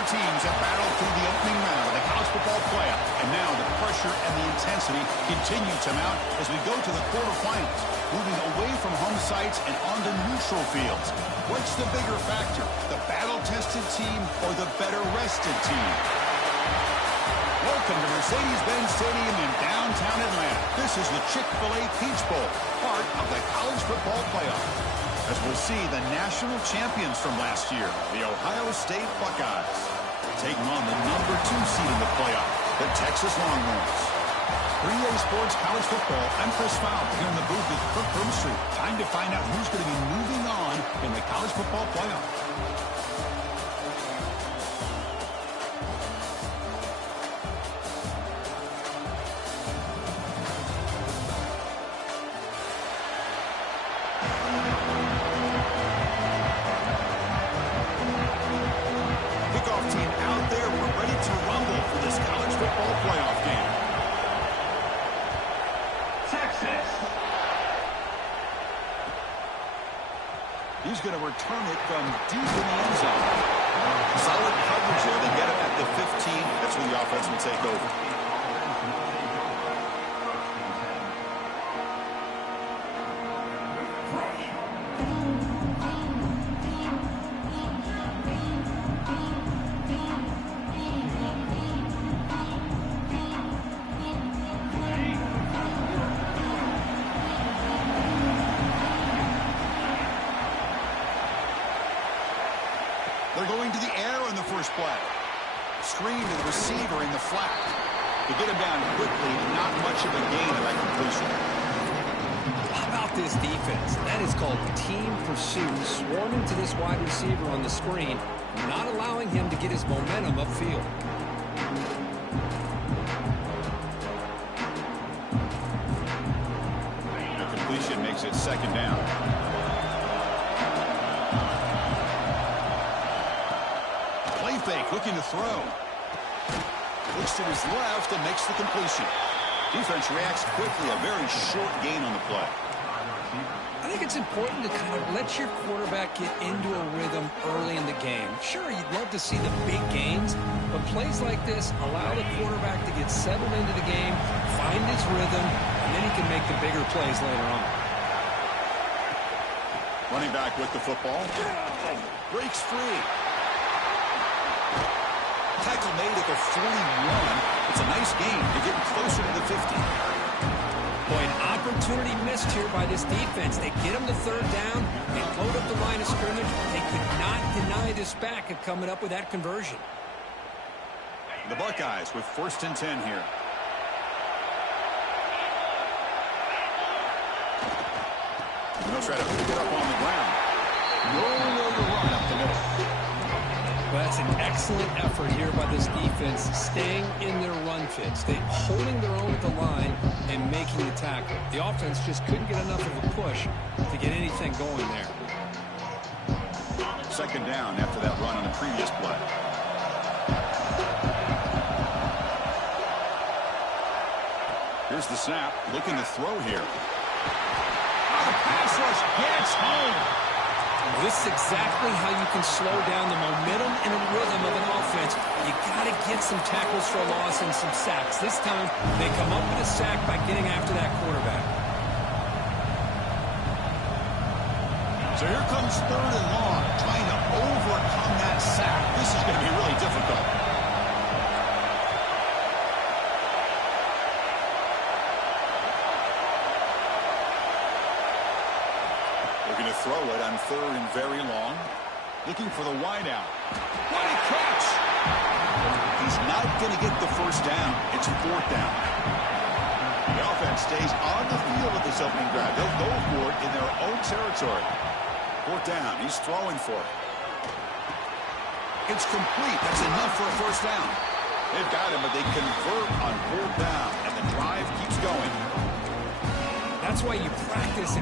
Four teams have battled through the opening round of the college football playoff. And now the pressure and the intensity continue to mount as we go to the quarterfinals, moving away from home sites and onto neutral fields. What's the bigger factor, the battle-tested team or the better-rested team? Welcome to Mercedes-Benz Stadium in downtown Atlanta. This is the Chick-fil-A Peach Bowl, part of the college football playoff. As we'll see the national champions from last year, the Ohio State Buckeyes, taking on the number 2 seed in the playoff, the Texas Longhorns. For EA Sports College Football, I'm Chris Fowl here in the booth with Kirk Broomstreet. Time to find out who's going to be moving on in the college football playoff. He's going to return it from deep in the end zone. Solid coverage there. They get him at the 15. That's where the offense will take over. They're going to the air in the first play. Screen to the receiver in the flat. To get him down quickly, not much of a gain of that completion. How about this defense? That is called team pursuit. Swarming to this wide receiver on the screen, not allowing him to get his momentum upfield. The completion makes it second down. Fake, looking to throw. Looks to his left and makes the completion. Defense reacts quickly, a very short gain on the play. I think it's important to kind of let your quarterback get into a rhythm early in the game. Sure, you'd love to see the big gains, but plays like this allow the quarterback to get settled into the game, find his rhythm, and then he can make the bigger plays later on. Running back with the football. Breaks free. Tackle made at the 41. It's a nice game to get closer to the 50. Boy, an opportunity missed here by this defense. They get him the third down. They load up the line of scrimmage. They could not deny this back of coming up with that conversion. The Buckeyes with 1st and 10 here. And they'll try to pick it up on the ground. Nowhere to run up the middle. Well, that's an excellent effort here by this defense, staying in their run fits. They're holding their own at the line and making the tackle. The offense just couldn't get enough of a push to get anything going there. Second down after that run on the previous play. Here's the snap, looking to throw here. Oh, the pass rush gets home. This is exactly how you can slow down the momentum and a rhythm of an offense. You got to get some tackles for a loss and some sacks. This time, they come up with a sack by getting after that quarterback. So here comes 3rd and long, trying to overcome that sack. This is going to be really difficult. Looking to throw it on 3rd and very long. Looking for the wideout. What a catch! He's not going to get the first down. It's 4th down. The offense stays on the field with this opening drive. They'll go for it in their own territory. 4th down. He's throwing for it. It's complete. That's enough for a first down. They've got him, but they convert on 4th down, and the drive keeps going. That's why you practice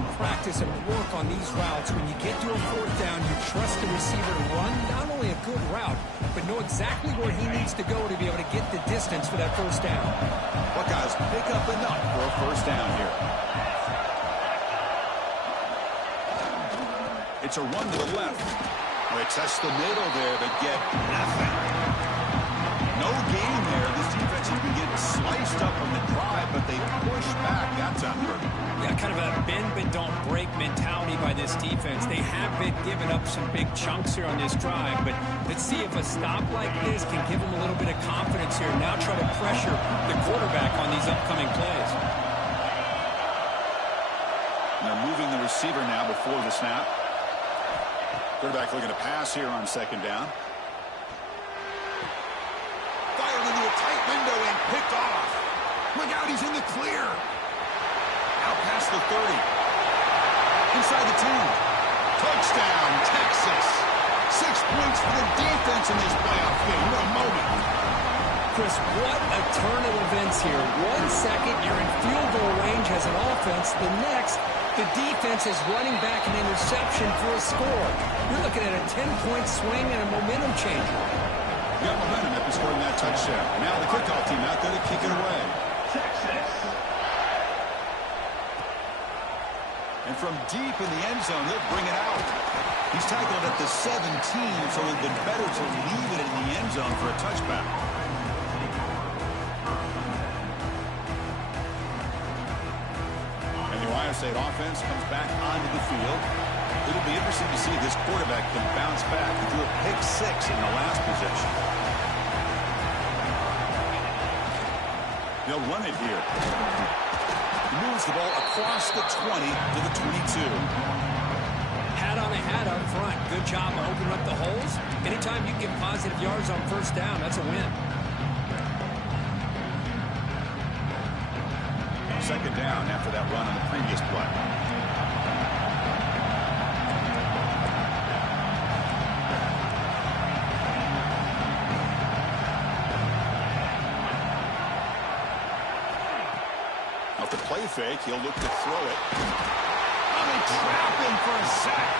and work on these routes. When you get to a 4th down, you trust the receiver to run not only a good route, but know exactly where he needs to go to be able to get the distance for that first down. Buckeyes pick up enough for a first down here. It's a run to the left. They test the middle there, but get nothing. game there. This defense has been getting sliced up on the drive, but they push back. That's effort. Yeah, kind of a bend but don't break mentality by this defense. They have been giving up some big chunks here on this drive, but let's see if a stop like this can give them a little bit of confidence here. Now try to pressure the quarterback on these upcoming plays. They're moving the receiver now before the snap. Quarterback looking to pass here on second down. Fired into a tight window and picked off. Look out, he's in the clear. Out past the 30. Inside the 10. Touchdown, Texas. 6 points for the defense in this playoff game. What a moment. Chris, what a turn of events here. 1 second, you're in field goal range as an offense. The next, the defense is running back an interception for a score. You're looking at a 10-point swing and a momentum changer. You got momentum after scoring that touchdown. Now the kickoff team out there to kick it away. And from deep in the end zone, they'll bring it out. He's tackled at the 17, so it would have been better to leave it in the end zone for a touchback. And the Ohio State offense comes back onto the field. It'll be interesting to see if this quarterback can bounce back. He threw a pick 6 in the last possession. They'll run it here. He moves the ball across the 20 to the 22. Hat on a hat up front. Good job of opening up the holes. Anytime you get positive yards on first down, that's a win. Second down after that run on the previous play. Off the play fake, he'll look to throw it. Oh, they trap him for a sack.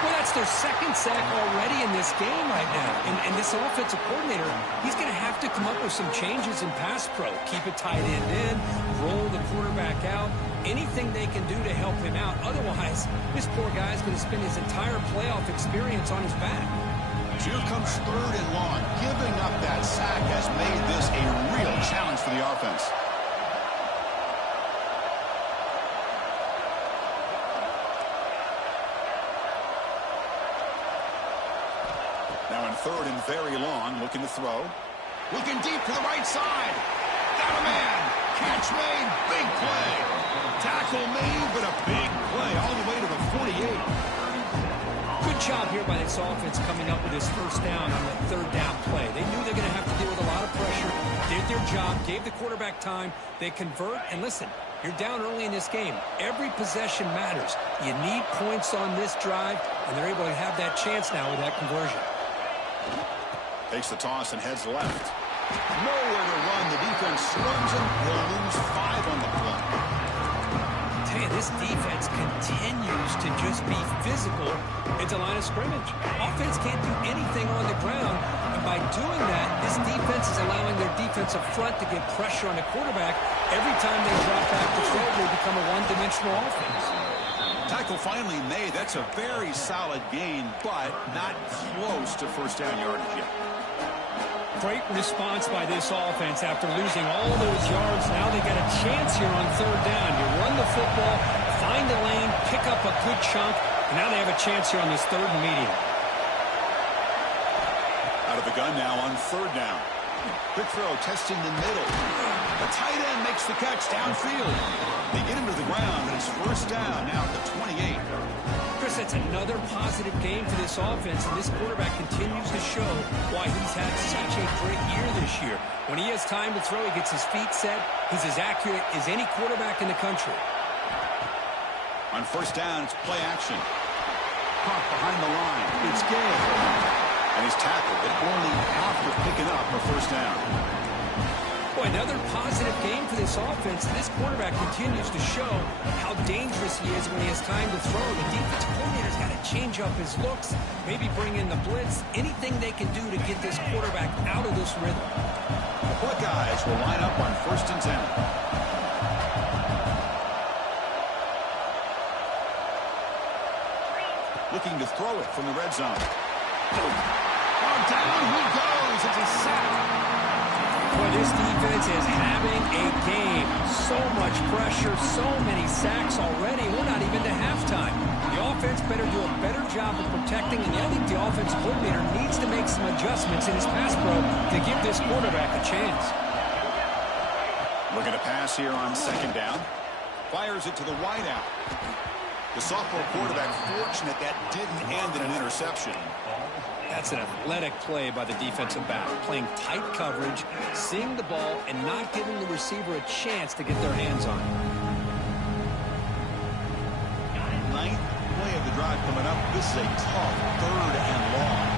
Well, that's their second sack already in this game right now. And this offensive coordinator, he's going to have to come up with some changes in pass pro. Keep a tight end in, roll the quarterback out, anything they can do to help him out. Otherwise, this poor guy's going to spend his entire playoff experience on his back. Here comes third and long. Giving up that sack has made this a real challenge for the offense. Now in third and very long, looking to throw. Looking deep to the right side. Got a man. Catch made. Big play. Tackle made, but a big play all the way to the 48. Good job here by this offense coming up with this first down on the third down play. They knew they're going to have to deal with a lot of pressure. Did their job. Gave the quarterback time. They convert. And listen, you're down early in this game. Every possession matters. You need points on this drive, and they're able to have that chance now with that conversion. Takes the toss and heads left. Nowhere to run. The defense slams him. He'll lose 5 on the play. Tell you, this defense continues to just be physical into line of scrimmage. Offense can't do anything on the ground. And by doing that, this defense is allowing their defensive front to get pressure on the quarterback. Every time they drop back to throw, they become a one-dimensional offense. Tackle finally made. That's a very solid gain, but not close to first down yardage yet. Great response by this offense after losing all those yards. Now they got a chance here on third down. You run the football, find the lane, pick up a good chunk, and now they have a chance here on this third and medium. Out of the gun now on third down. Quick throw, testing the middle. The tight end makes the catch downfield. They get him to the ground, and it's first down now at the 28. Chris, that's another positive game for this offense, and this quarterback continues to show why he's had such a great year this year. When he has time to throw, he gets his feet set. He's as accurate as any quarterback in the country. On first down, it's play action. Caught behind the line. It's Gale. And he's tackled, but only after picking up a first down. Boy, another positive game for this offense. This quarterback continues to show how dangerous he is when he has time to throw. The defensive coordinator's got to change up his looks, maybe bring in the blitz, anything they can do to get this quarterback out of this rhythm. The Buckeyes will line up on first and 10. Looking to throw it from the red zone. Oh, down he goes. It's a sack. Boy, this defense is having a game. So much pressure, so many sacks already. We're not even to halftime. The offense better do a better job of protecting, and I think the offense coordinator needs to make some adjustments in his pass pro to give this quarterback a chance. Looking to pass here on second down. Fires it to the wideout. The sophomore quarterback fortunate that didn't end in an interception. That's an athletic play by the defensive back, playing tight coverage, seeing the ball, and not giving the receiver a chance to get their hands on it. Ninth play of the drive coming up. This is a tough third and long.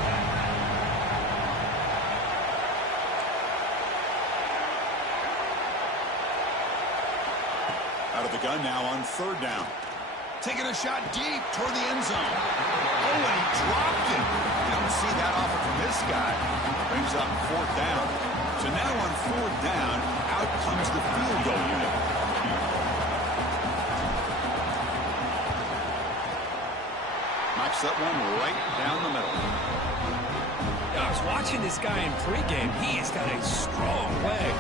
Out of the gun now on third down. Taking a shot deep toward the end zone. Oh, and he dropped it. You don't see that often from this guy. Brings up fourth down. So now on fourth down, out comes the field goal unit. Knocks that one right down the middle. I was watching this guy in pregame. He has got a strong leg.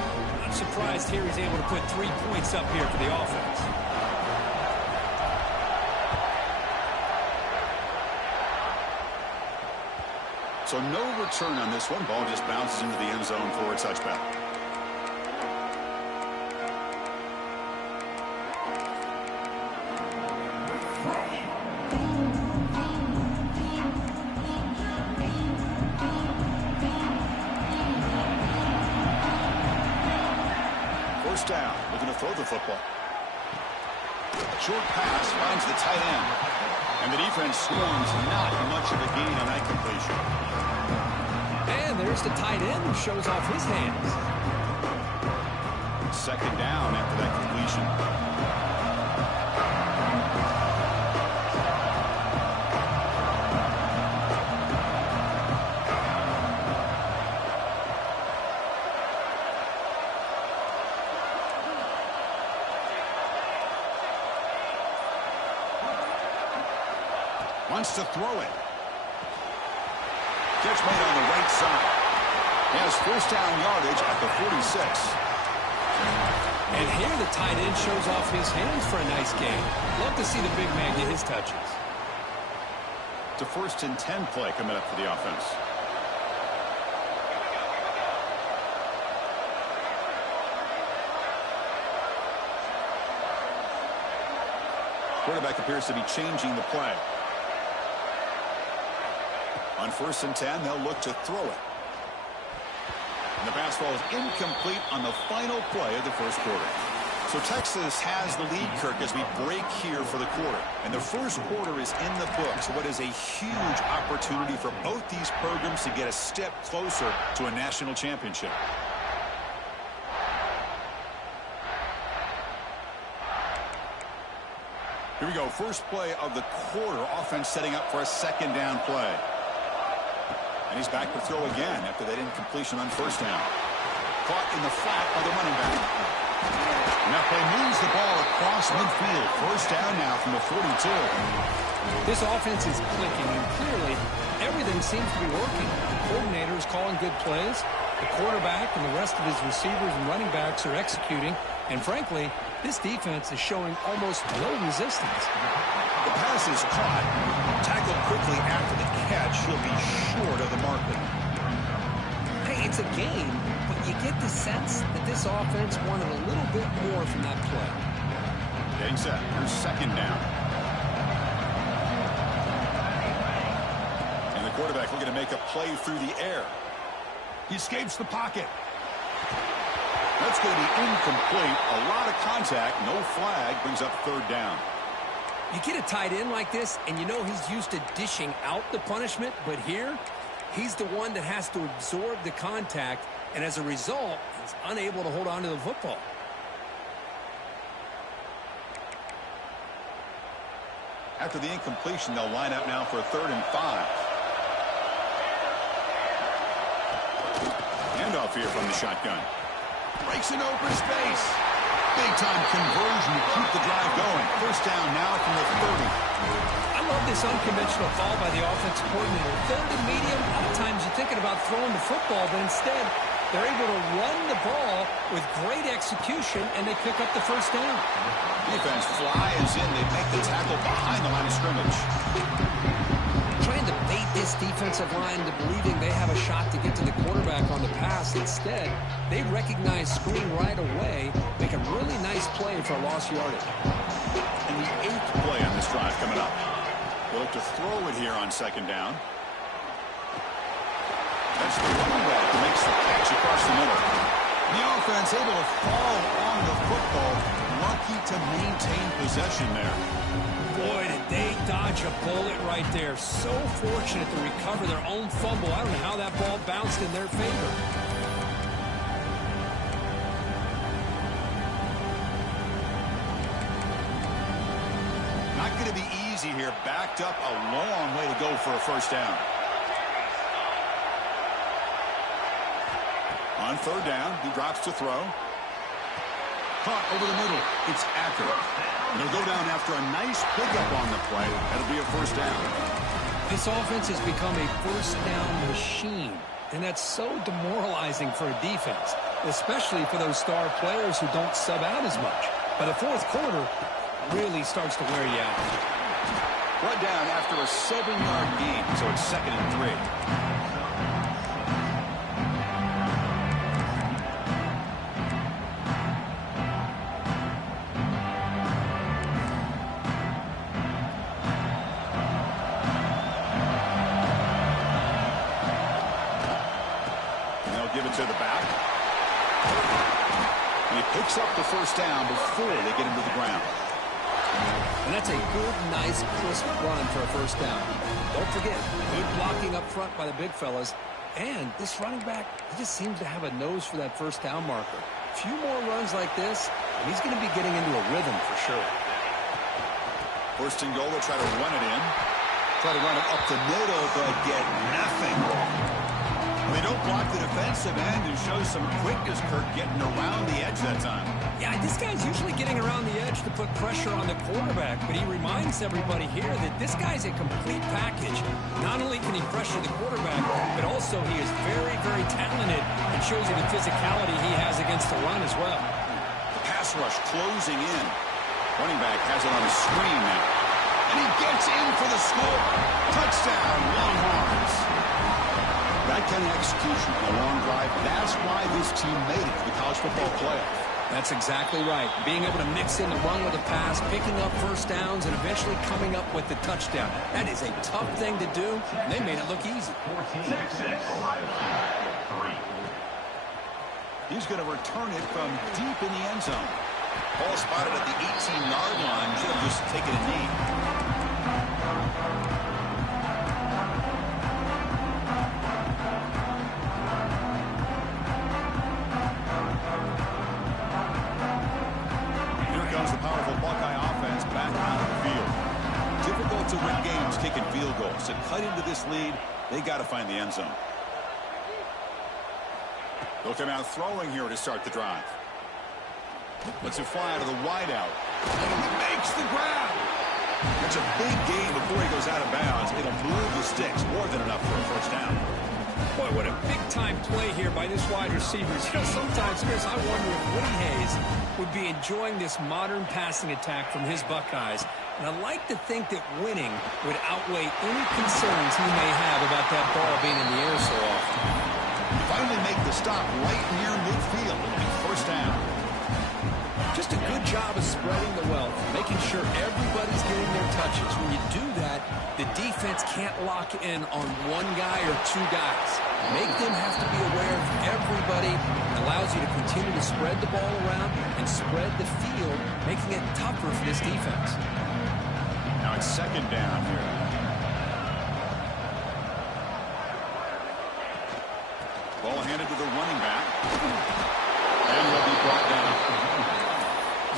I'm surprised here he's able to put 3 points up here for the offense. So no return on this one. Ball just bounces into the end zone for a touchback. First down, looking to throw the football. Short pass finds the tight end. And the defense swarms not much of a gain on that completion. And there's the tight end who shows off his hands. Second down after that completion. Wants to throw it. Catch made on the right side. He has first down yardage at the 46. And here the tight end shows off his hands for a nice game. Love to see the big man get his touches. It's a 1st and 10 play coming up for the offense. Quarterback appears to be changing the play. On 1st and 10, they'll look to throw it. And the pass ball is incomplete on the final play of the first quarter. So Texas has the lead, Kirk, as we break here for the quarter. And the first quarter is in the books. What is a huge opportunity for both these programs to get a step closer to a national championship. Here we go. First play of the quarter. Offense setting up for a second down play. And he's back to throw again after that incompletion on first down. Caught in the flat by the running back. And that play moves the ball across midfield. First down now from the 42. This offense is clicking, and clearly everything seems to be working. The coordinator is calling good plays. The quarterback and the rest of his receivers and running backs are executing. And frankly, this defense is showing almost no resistance. The pass is caught. Tackled quickly after the catch. He'll be short of the marker. Hey, it's a game, but you get the sense that this offense wanted a little bit more from that play. Getting set. Here's second down. And the quarterback looking to make a play through the air. He escapes the pocket. That's going to be incomplete. A lot of contact. No flag. Brings up third down. You get a tight end like this, and you know he's used to dishing out the punishment, but here, he's the one that has to absorb the contact, and as a result, he's unable to hold on to the football. After the incompletion, they'll line up now for a 3rd and 5. Handoff here from the shotgun. Breaks an open space. Big-time conversion to keep the drive going. First down now from the 30. I love this unconventional call by the offensive coordinator. 3rd and medium, a lot of times you're thinking about throwing the football, but instead, They're able to run the ball with great execution, and they pick up the first down. Defense flies in. They make the tackle behind the line of scrimmage. Trying to bait this defensive line into believing they have a shot to get to the quarterback on the pass. Instead, they recognize screen right away, make a really nice play for lost yardage. And the 8th play on this drive coming up. They'll look to throw it here on second down. That's the running back who makes the catch across the middle. The offense able to fall on the football. Lucky to maintain possession there. Boy, did they dodge a bullet right there. So fortunate to recover their own fumble. I don't know how that ball bounced in their favor. Not going to be easy here. Backed up a long way to go for a first down. On third down, he drops to throw. Caught over the middle. It's accurate. They'll go down after a nice pickup on the play. That'll be a first down. This offense has become a first down machine, and that's so demoralizing for a defense, especially for those star players who don't sub out as much. But the fourth quarter really starts to wear you out. Brought down after a 7-yard gain, so it's 2nd and 3. Give it to the back. And he picks up the first down before they get him to the ground. And that's a good, nice, crisp run for a first down. Don't forget, good blocking up front by the big fellas. And this running back, he just seems to have a nose for that first down marker. A few more runs like this, and he's going to be getting into a rhythm for sure. First and goal, they'll try to run it in. Try to run it up the middle, but get nothing. They don't block the defensive end and show some quickness, Kirk, getting around the edge that time. Yeah, this guy's usually getting around the edge to put pressure on the quarterback, but he reminds everybody here that this guy's a complete package. Not only can he pressure the quarterback, but also he is very, very talented and shows you the physicality he has against the run as well. The pass rush closing in. Running back has it on the screen now. And he gets in for the score. Touchdown, Longhorns. That kind of execution on a long drive, that's why this team made it to the college football playoff. That's exactly right. Being able to mix in the run with a pass, picking up first downs, and eventually coming up with the touchdown. That is a tough thing to do, and they made it look easy. He's going to return it from deep in the end zone. Ball spotted at the 18-yard line. Should have just taken a knee. To win games kicking field goals. To cut into this lead, they got to find the end zone. They'll come out throwing here to start the drive. Lets it fly out of the wideout. And he makes the grab. It's a big gain before he goes out of bounds. It'll move the sticks more than enough for a first down. Boy, what a big-time play here by this wide receiver. You know, sometimes, Chris, I wonder if Woody Hayes would be enjoying this modern passing attack from his Buckeyes. And I like to think that winning would outweigh any concerns he may have about that ball being in the air so often. Finally make the stop right near midfield. It'll be first down. Just a good job of spreading the wealth, making sure everybody's getting their touches. When you do that, the defense can't lock in on one guy or two guys. Make them have to be aware of everybody. It allows you to continue to spread the ball around and spread the field, making it tougher for this defense. Now it's second down here. Ball handed to the running back. And he'll be brought down.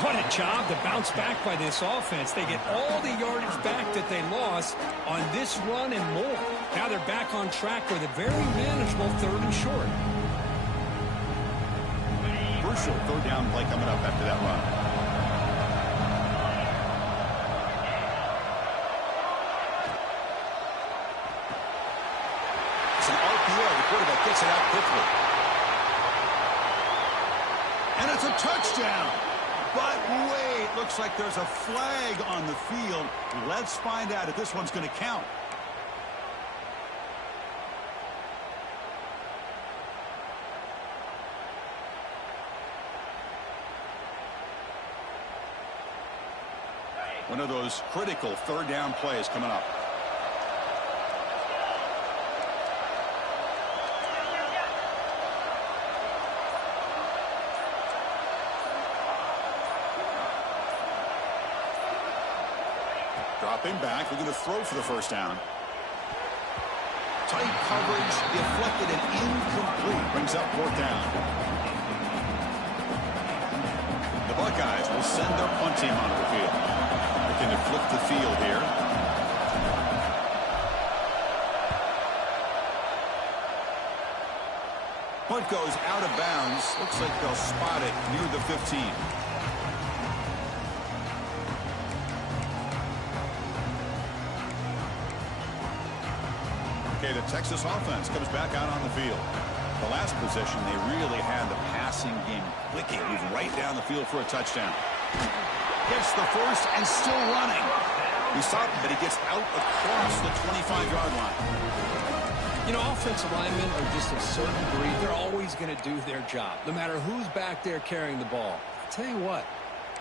What a job to bounce back by this offense. They get all the yardage back that they lost on this run and more. Now they're back on track with a very manageable 3rd and short. Crucial 3rd down play coming up after that run. It's an RPO. The quarterback gets it out quickly. And it's a touchdown. But wait, looks like there's a flag on the field. Let's find out if this one's going to count. One of those critical third down plays coming up. Dropping back, looking to throw for the first down. Tight coverage, deflected and incomplete. Brings up fourth down. The Buckeyes will send their punt team onto the field. Looking to flip the field here. Punt goes out of bounds. Looks like they'll spot it near the 15. Okay, the Texas offense comes back out on the field. The last possession, they really had the passing game clicking. Moved right down the field for a touchdown. Gets the first and still running. He stopped, but he gets out across the 25-yard line. You know, offensive linemen are just a certain breed. They're always going to do their job, no matter who's back there carrying the ball. I'll tell you what,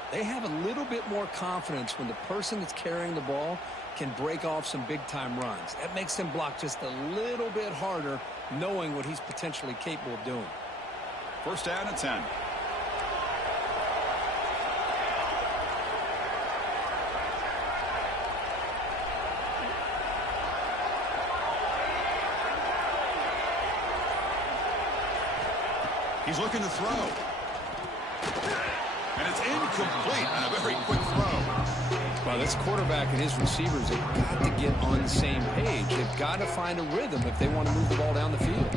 they have a little bit more confidence when the person that's carrying the ball can break off some big-time runs. That makes them block just a little bit harder, knowing what he's potentially capable of doing. First down and 10. He's looking to throw. And it's incomplete on a very quick throw. Well, this quarterback and his receivers have got to get on the same page. They've got to find a rhythm if they want to move the ball down the field.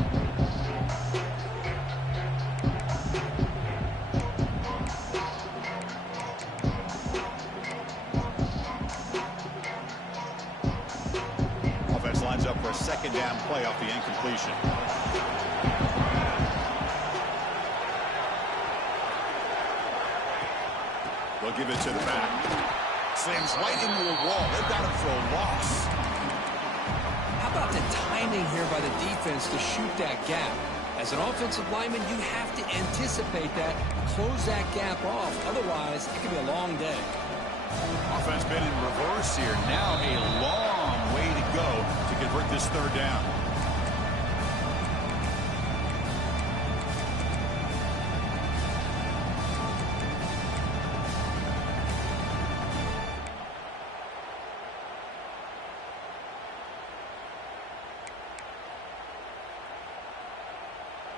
Offense lines up for a second down play off the incompletion. They'll give it to the back. Slams right into a wall. They've got him for a loss. How about the timing here by the defense to shoot that gap? As an offensive lineman, you have to anticipate that, close that gap off. Otherwise, it could be a long day. Offense been in reverse here. Now a long way to go to convert this third down.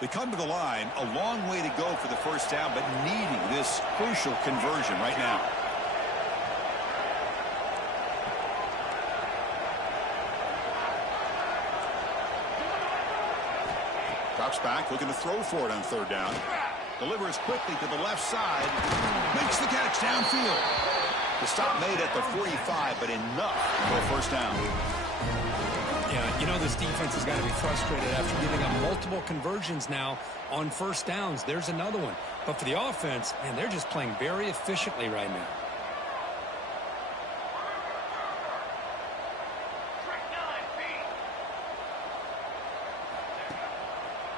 They come to the line, a long way to go for the first down, but needing this crucial conversion right now. Drops back, looking to throw for it on third down. Delivers quickly to the left side. Makes the catch downfield. The stop made at the 45, but enough for a first down. Yeah, you know this defense has got to be frustrated after giving up multiple conversions now on first downs. There's another one. But for the offense, man, they're just playing very efficiently right now.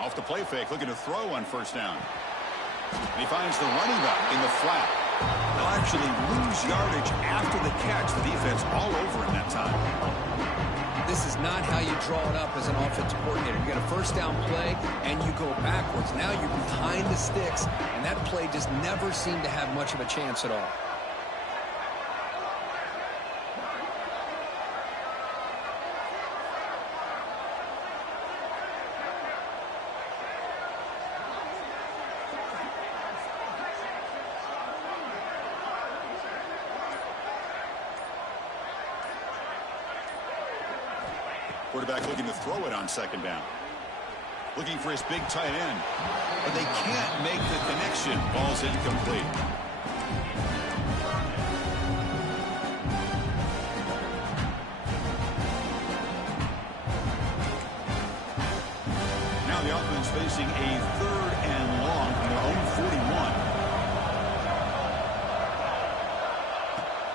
Off the play fake, looking to throw on first down. And he finds the running back in the flat. They'll actually lose yardage after the catch. The defense all over him that time. This is not how you draw it up as an offensive coordinator. You get a first down play, and you go backwards. Now you're behind the sticks, and that play just never seemed to have much of a chance at all. Quarterback looking to throw it on second down. Looking for his big tight end. But they can't make the connection. Ball's incomplete. Now the offense facing a third and long from their own 41.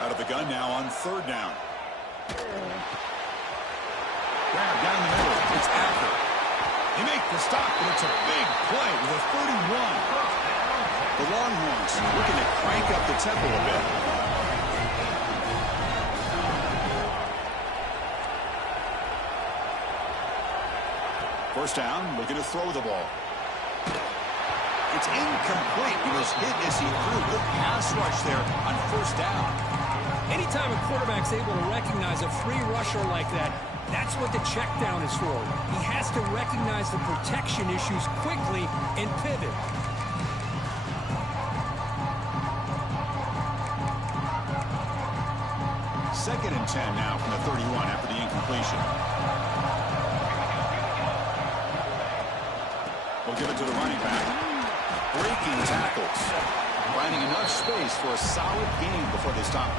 Out of the gun now on third down. Grab down the middle. It's after. They make the stop, but it's a big play with a 31. The Longhorns looking to crank up the tempo a bit. First down, looking to throw the ball. It's incomplete. He was hit as he threw. Good pass rush there on first down. Anytime a quarterback's able to recognize a free rusher like that, that's what the check down is for. He has to recognize the protection issues quickly and pivot. Second and 10 now from the 31 after the incompletion. We'll give it to the running back. Breaking tackles. Finding enough space for a solid game before they stop.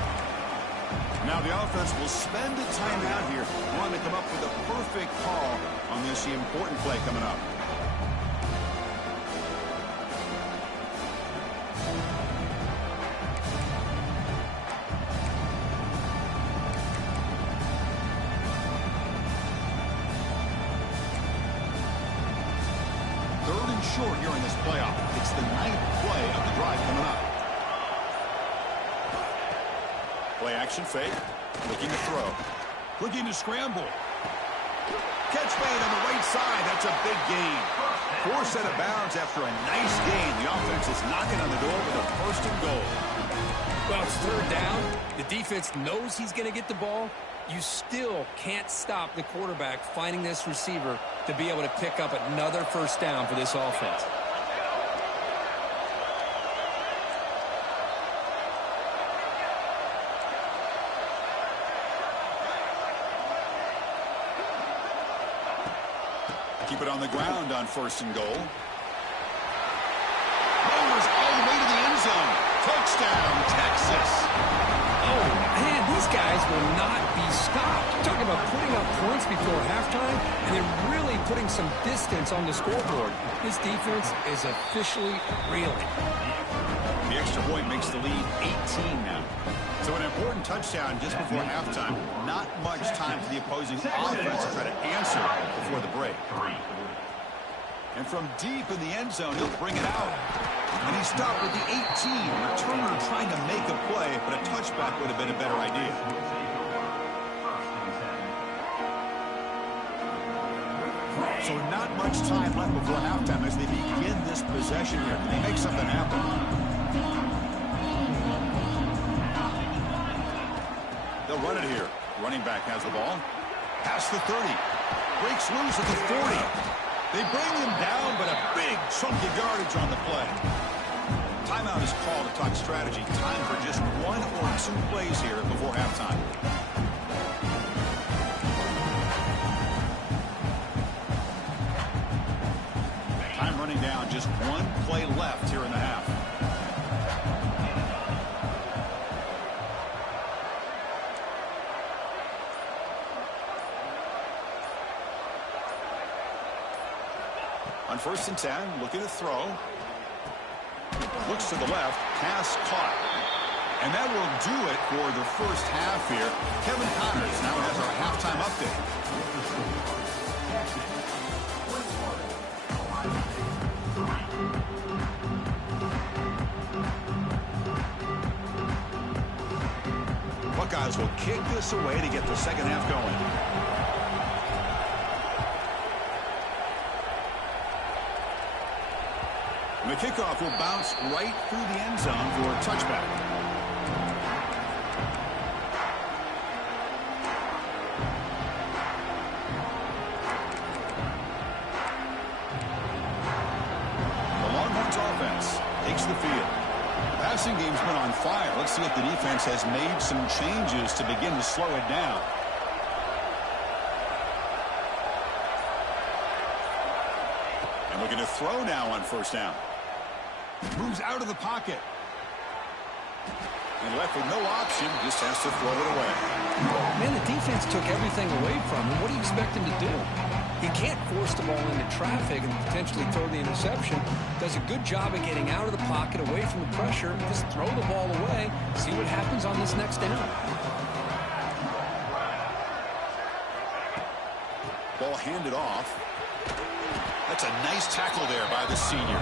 Now the offense will spend a timeout here. Want to come up with a perfect call on this important play coming up. Third and short here in this playoff. It's the 9th play of the drive coming up. Play action fake. Looking to throw. Looking to scramble. Catch made on the right side. That's a big gain. 4 set of bounds after a nice gain. The offense is knocking on the door with a first and goal. Well, it's third down. The defense knows he's going to get the ball. You still can't stop the quarterback finding this receiver to be able to pick up another first down for this offense. Keep it on the ground on first and goal. Lowers all the way to the end zone. Touchdown, Texas. Oh, man, these guys will not be stopped. Talk about putting up points before halftime and then really putting some distance on the scoreboard. This defense is officially reeling. The extra point makes the lead 18 now. So an important touchdown just before halftime. Not much time for the opposing offense to try to answer before the break. And from deep in the end zone, he'll bring it out. And he stopped with the 18. Returner trying to make a play, but a touchback would have been a better idea. So not much time left before halftime as they begin this possession here. Can they make something happen? They'll run it here. Running back has the ball. Past the 30. Breaks loose at the 40. They bring him down, but a big chunk of yardage on the play. Timeout is called to talk strategy. Time for just 1 or 2 plays here before halftime. Time running down. Just 1 play left here in the half. On first and 10, looking to throw. Looks to the left, pass caught. And that will do it for the first half here. Kevin Connors now has our halftime update. Buckeyes will kick this away to get the second half going. And the kickoff will bounce right through the end zone for a touchback. The Longhorns offense takes the field. The passing game's been on fire. Let's see if the defense has made some changes to begin to slow it down. And looking to throw now on first down. Moves out of the pocket. And left with no option, just has to throw it away. Man, the defense took everything away from him. What do you expect him to do? You can't force force the ball into traffic and potentially throw the interception. Does a good job of getting out of the pocket, away from the pressure, and just throw the ball away. See what happens on this next down. Ball handed off. That's a nice tackle there by the senior.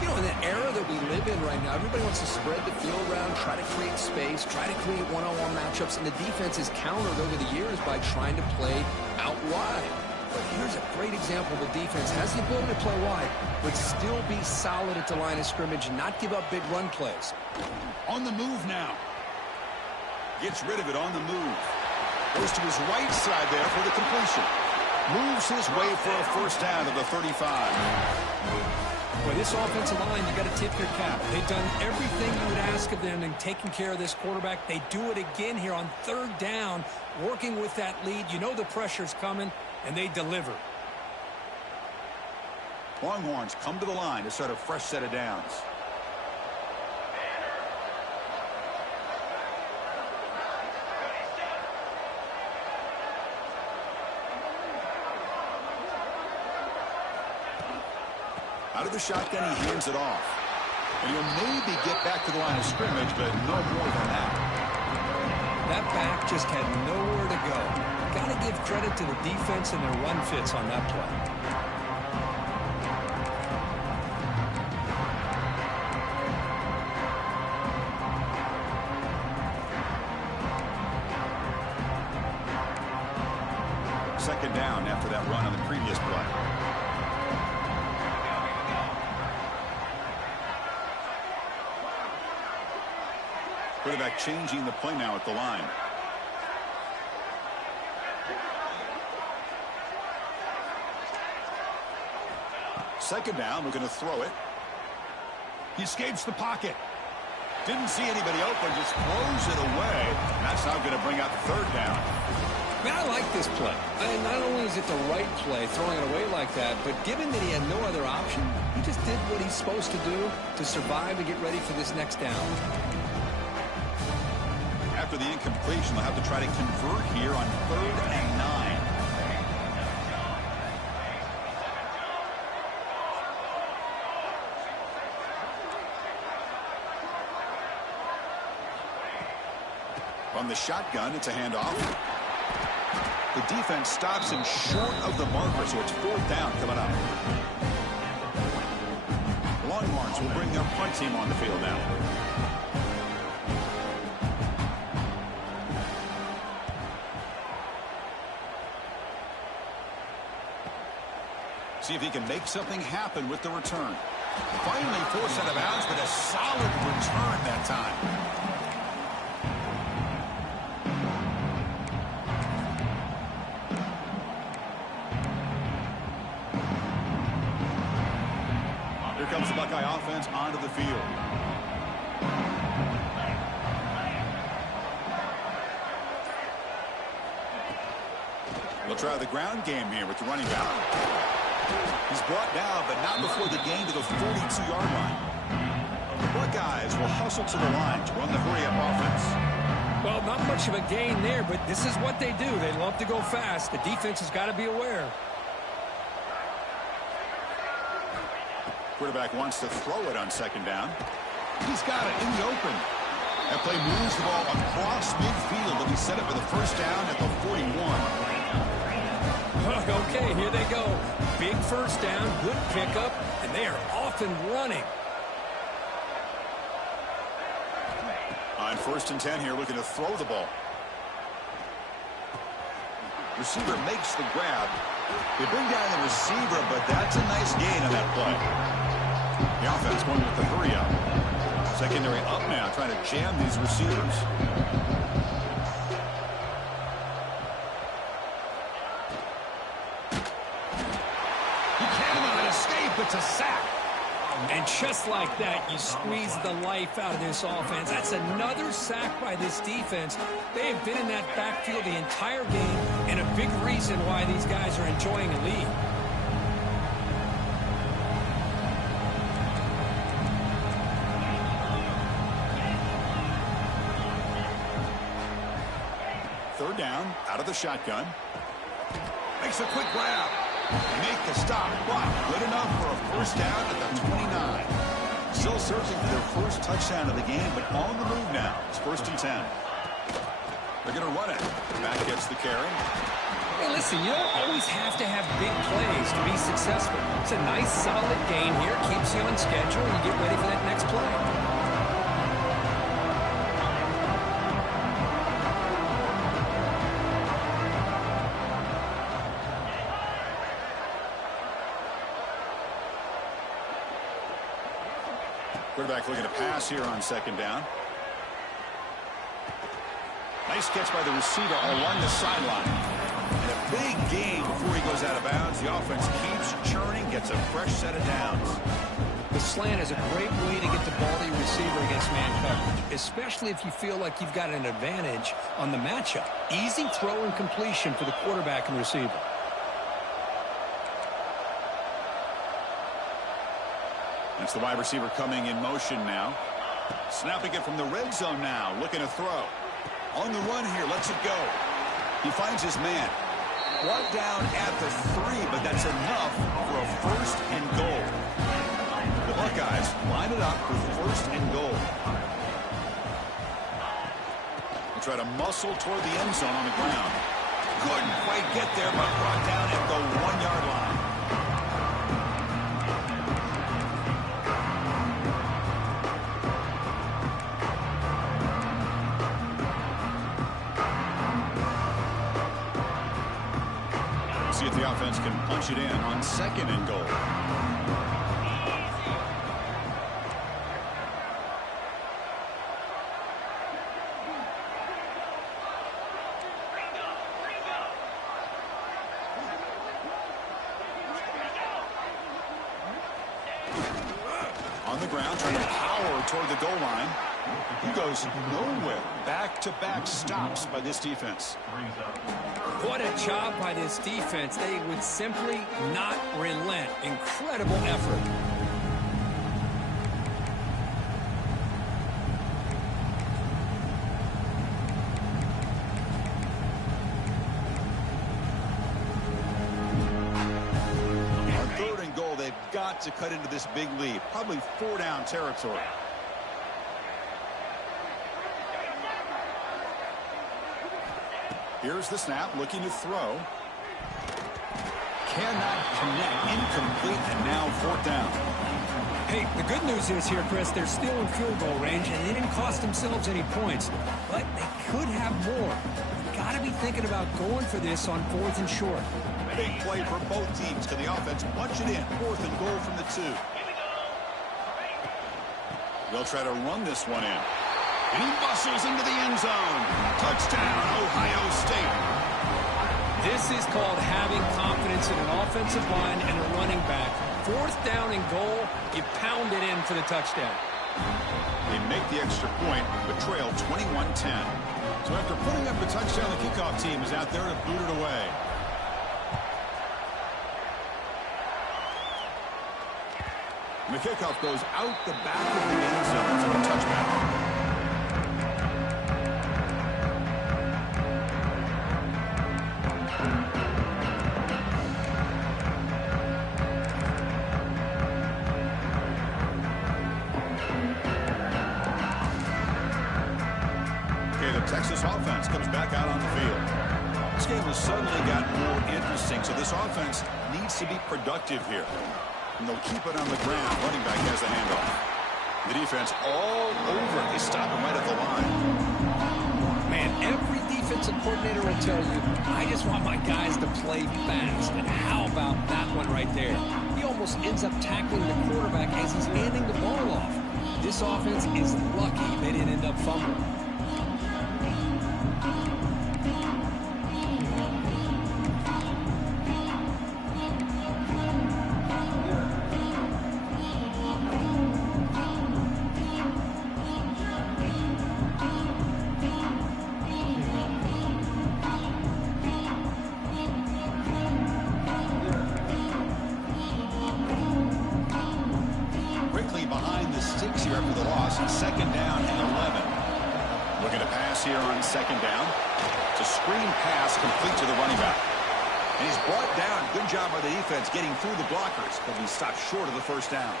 You know, in the era that we live in right now, everybody wants to spread the field around, try to create space, try to create one-on-one matchups, and the defense is countered over the years by trying to play out wide. But here's a great example. The defense has the ability to play wide, but still be solid at the line of scrimmage and not give up big run plays. On the move now. Gets rid of it on the move. Goes to his right side there for the completion. Moves his way for a first down to the 35. Boy, this offensive line, you got to tip your cap. They've done everything you would ask of them in taking care of this quarterback. They do it again here on third down, working with that lead. You know the pressure's coming, and they deliver. Longhorns come to the line to start a fresh set of downs. Out of the shotgun, he hands it off. And he'll maybe get back to the line of scrimmage, but no more than that. That back just had nowhere to go. Got to give credit to the defense and their run fits on that play. Second down after that run on the previous play. Quarterback changing the play now at the line. Second down, looking to throw it. He escapes the pocket. Didn't see anybody open, just throws it away. And that's now going to bring out the third down. Man, I like this play. Not only is it the right play, throwing it away like that, but given that he had no other option, he just did what he's supposed to do to survive and get ready for this next down. After the incompletion, they'll have to try to convert here on 3rd and 9. From the shotgun, it's a handoff. The defense stops him short of the marker, so it's 4th down coming up. Longhorns will bring their punt team on the field now. See if he can make something happen with the return. Finally forced out of bounds, but a solid return that time. Here comes the Buckeye offense onto the field. They'll try the ground game here with the running back. He's brought down, but not before the gain to the 42-yard line. The Buckeyes will hustle to the line to run the hurry-up offense. Well, not much of a gain there, but this is what they do. They love to go fast. The defense has got to be aware. Quarterback wants to throw it on second down. He's got it in the open. That play moves the ball across midfield. They'll be set up for the first down at the 41. Okay, here they go. Big first down, good pickup, and they are off and running. On 1st and 10 here, looking to throw the ball. Receiver makes the grab. They bring down the receiver, but that's a nice gain on that play. The offense going with the hurry up. Secondary up now, trying to jam these receivers. It's a sack. And just like that, you squeeze the life out of this offense. That's another sack by this defense. They have been in that backfield the entire game, and a big reason why these guys are enjoying a lead. Third down, out of the shotgun. Makes a quick grab. Make the stop, but good enough for a first down at the 29. Still searching for their first touchdown of the game, but on the move now. It's 1st and 10. They're going to run it. Back gets the carry. Hey, listen, you don't always have to have big plays to be successful. It's a nice, solid gain here. Keeps you on schedule, and you get ready for that next play. Quarterback looking to pass here on 2nd down. Nice catch by the receiver along the sideline. And a big gain before he goes out of bounds. The offense keeps churning, gets a fresh set of downs. The slant is a great way to get the ball to your receiver against man coverage, especially if you feel like you've got an advantage on the matchup. Easy throw and completion for the quarterback and receiver. That's the wide receiver coming in motion now. Snapping it from the red zone now. Looking to throw. On the run here. Lets it go. He finds his man. 1 down at the 3, but that's enough for a 1st and goal. The Buckeyes line it up with 1st and goal. They try to muscle toward the end zone on the ground. Couldn't quite get there, but brought down at the 1-yard line. See if the offense can punch it in on 2nd and goal. On the ground, trying to power toward the goal line. He goes nowhere. Back-to-back stops by this defense. What a job by this defense. They would simply not relent. Incredible effort. On 3rd and goal, they've got to cut into this big lead. Probably 4-down territory. Here's the snap, looking to throw. Cannot connect, incomplete, and now 4th down. Hey, the good news is here, Chris, they're still in field goal range, and they didn't cost themselves any points. But they could have more. You've got to be thinking about going for this on 4th and short. Big play for both teams. Can the offense punch it in? 4th and goal from the 2. They'll try to run this one in. And he bustles into the end zone. Touchdown, Ohio State. This is called having confidence in an offensive line and a running back. 4th down and goal, you pound it in for the touchdown. They make the extra point, but trail 21-10. So after putting up the touchdown, the kickoff team is out there to boot it away. And the kickoff goes out the back of the end zone for a touchback. Texas offense comes back out on the field. This game has suddenly gotten more interesting, so this offense needs to be productive here. And they'll keep it on the ground. Running back has the handoff. The defense all over. They stop him right at the line. Man, every defensive coordinator will tell you, I just want my guys to play fast. And how about that one right there? He almost ends up tackling the quarterback as he's handing the ball off. This offense is lucky they didn't end up fumbling. Second down and 11. Looking to pass here on 2nd down. It's a screen pass complete to the running back. And he's brought down. Good job by the defense getting through the blockers, but he stopped short of the first down.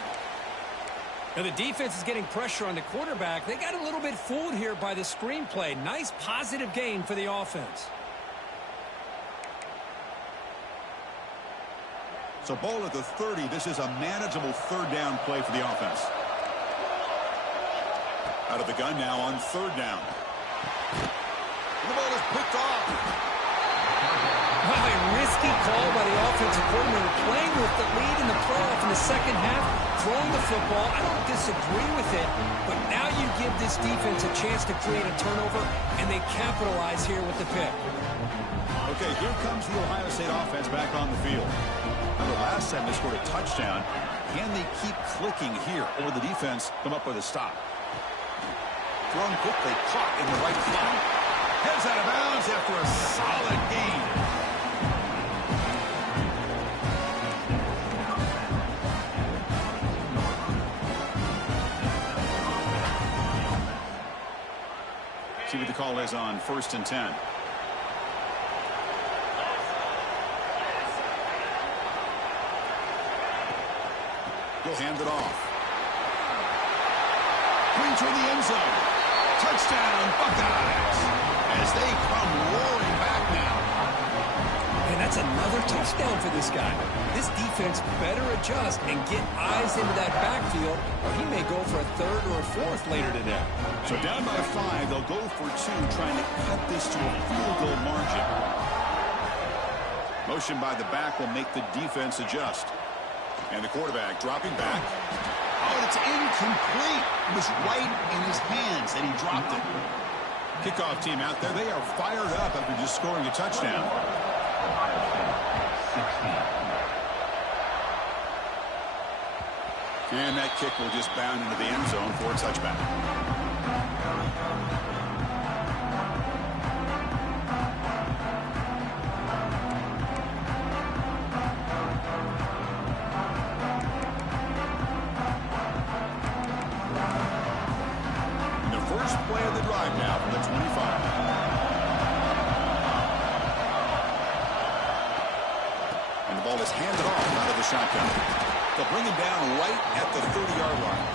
Now the defense is getting pressure on the quarterback. They got a little bit fooled here by the screenplay. Nice positive gain for the offense. So ball at the 30. This is a manageable third down play for the offense. Out of the gun now on third down. The ball is picked off. Wow, a risky call by the offensive coordinator, playing with the lead in the playoff in the second half, throwing the football. I don't disagree with it, but now you give this defense a chance to create a turnover, and they capitalize here with the pick. Okay, here comes the Ohio State offense back on the field. Remember, last time they scored a touchdown. Can they keep clicking here, or will the defense come up with a stop? Thrown quickly, caught in the right slot. Heads out of bounds after a solid gain. See what the call is on 1st and 10. He'll hand it off. Clean toward the end zone. Touchdown, Buckeyes, as they come roaring back now. And that's another touchdown for this guy. This defense better adjust and get eyes into that backfield, or he may go for a third or a fourth later today. So down by 5, they'll go for 2, trying to cut this to a field goal margin. Motion by the back will make the defense adjust. And the quarterback dropping back. Oh, and it's incomplete. It was right in his hands, and he dropped it. Kickoff team out there, they are fired up after just scoring a touchdown. And that kick will just bound into the end zone for a touchback. Play of the drive now from the 25. And the ball is handed off out of the shotgun. They'll bring him down right at the 30-yard line.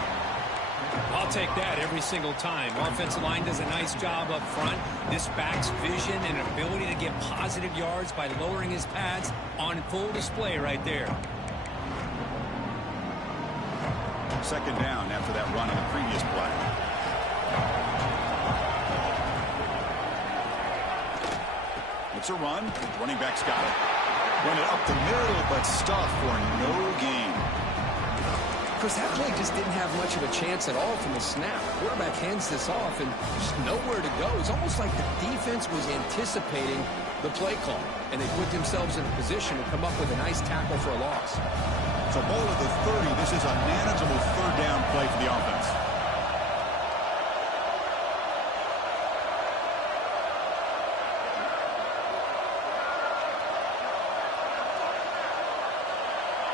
I'll take that every single time. Offensive line does a nice job up front. This back's vision and ability to get positive yards by lowering his pads on full display right there. Second down after that run on the previous play. It's a run. Running back's got it. Run it up the middle, but stuffed for no gain. Because that play just didn't have much of a chance at all from the snap. Quarterback hands this off and just nowhere to go. It's almost like the defense was anticipating the play call, and they put themselves in a position to come up with a nice tackle for a loss. So ball at the 30. This is a manageable third down play for the offense.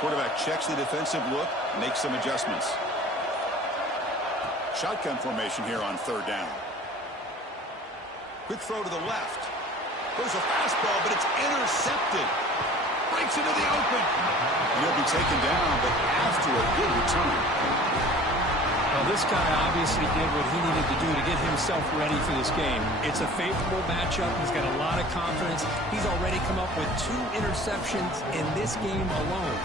Quarterback checks the defensive look, makes some adjustments. Shotgun formation here on third down. Quick throw to the left. Goes a fastball, but it's intercepted. Breaks into the open. And he'll be taken down, but after a good return. Well, this guy obviously did what he needed to do to get himself ready for this game. It's a favorable matchup. He's got a lot of confidence. He's already come up with 2 interceptions in this game alone.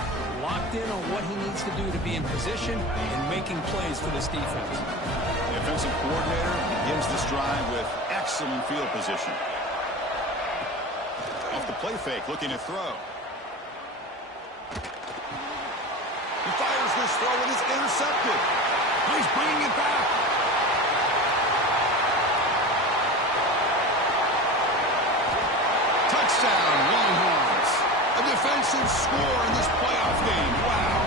Locked in on what he needs to do to be in position and making plays for this defense. The offensive coordinator begins this drive with excellent field position. Off the play fake, looking to throw. He fires this throw and it's intercepted. He's bringing it back. Touchdown, Longhorns. A defensive score in this playoff game. Wow.